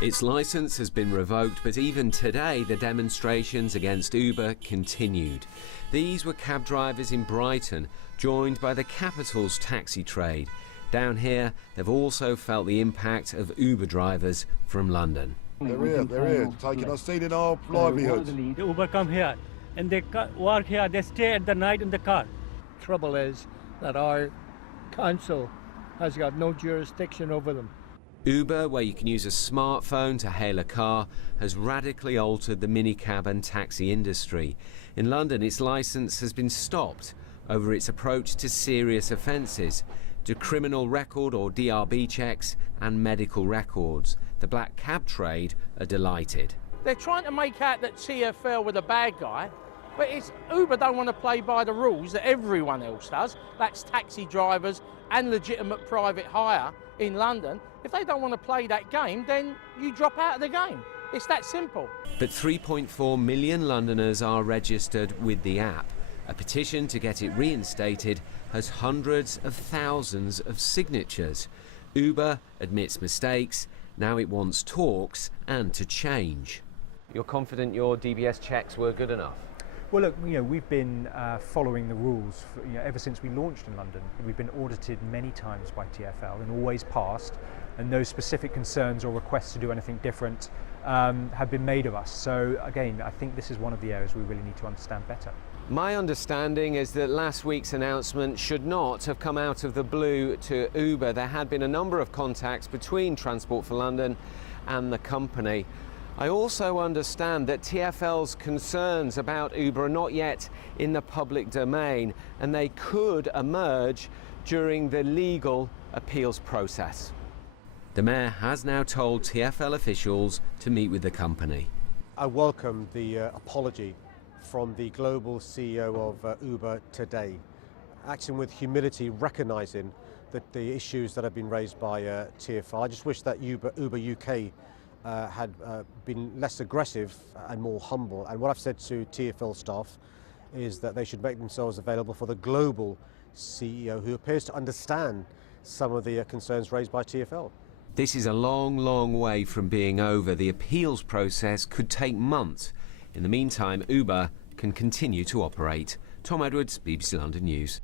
Its licence has been revoked, but even today the demonstrations against Uber continued. These were cab drivers in Brighton, joined by the capital's taxi trade. Down here, they've also felt the impact of Uber drivers from London. They're here, taking us, stealing our livelihoods. The Uber come here and they work here, they stay at the night in the car. Trouble is that our council has got no jurisdiction over them. Uber, where you can use a smartphone to hail a car, has radically altered the minicab and taxi industry. In London, its licence has been stopped over its approach to serious offences, to criminal record or DRB checks and medical records. The black cab trade are delighted. They're trying to make out that TfL were the bad guy, but it's Uber don't want to play by the rules that everyone else does. That's taxi drivers and legitimate private hire in London. If they don't want to play that game, then you drop out of the game. It's that simple. But 3.4 million Londoners are registered with the app. A petition to get it reinstated has hundreds of thousands of signatures. Uber admits mistakes. Now it wants talks and to change. You're confident your DBS checks were good enough? Well, look, we've been following the rules ever since we launched in London. We've been audited many times by TfL and always passed, and no specific concerns or requests to do anything different have been made of us. So again, I think this is one of the areas we really need to understand better. My understanding is that last week's announcement should not have come out of the blue to Uber. There had been a number of contacts between Transport for London and the company. I also understand that TfL's concerns about Uber are not yet in the public domain, and they could emerge during the legal appeals process. The Mayor has now told TfL officials to meet with the company. I welcome the apology from the global CEO of Uber today, acting with humility, recognising that the issues that have been raised by TfL. I just wish that Uber UK had been less aggressive and more humble. And what I've said to TfL staff is that they should make themselves available for the global CEO, who appears to understand some of the concerns raised by TfL. This is a long, long way from being over. The appeals process could take months. In the meantime, Uber can continue to operate. Tom Edwards, BBC London News.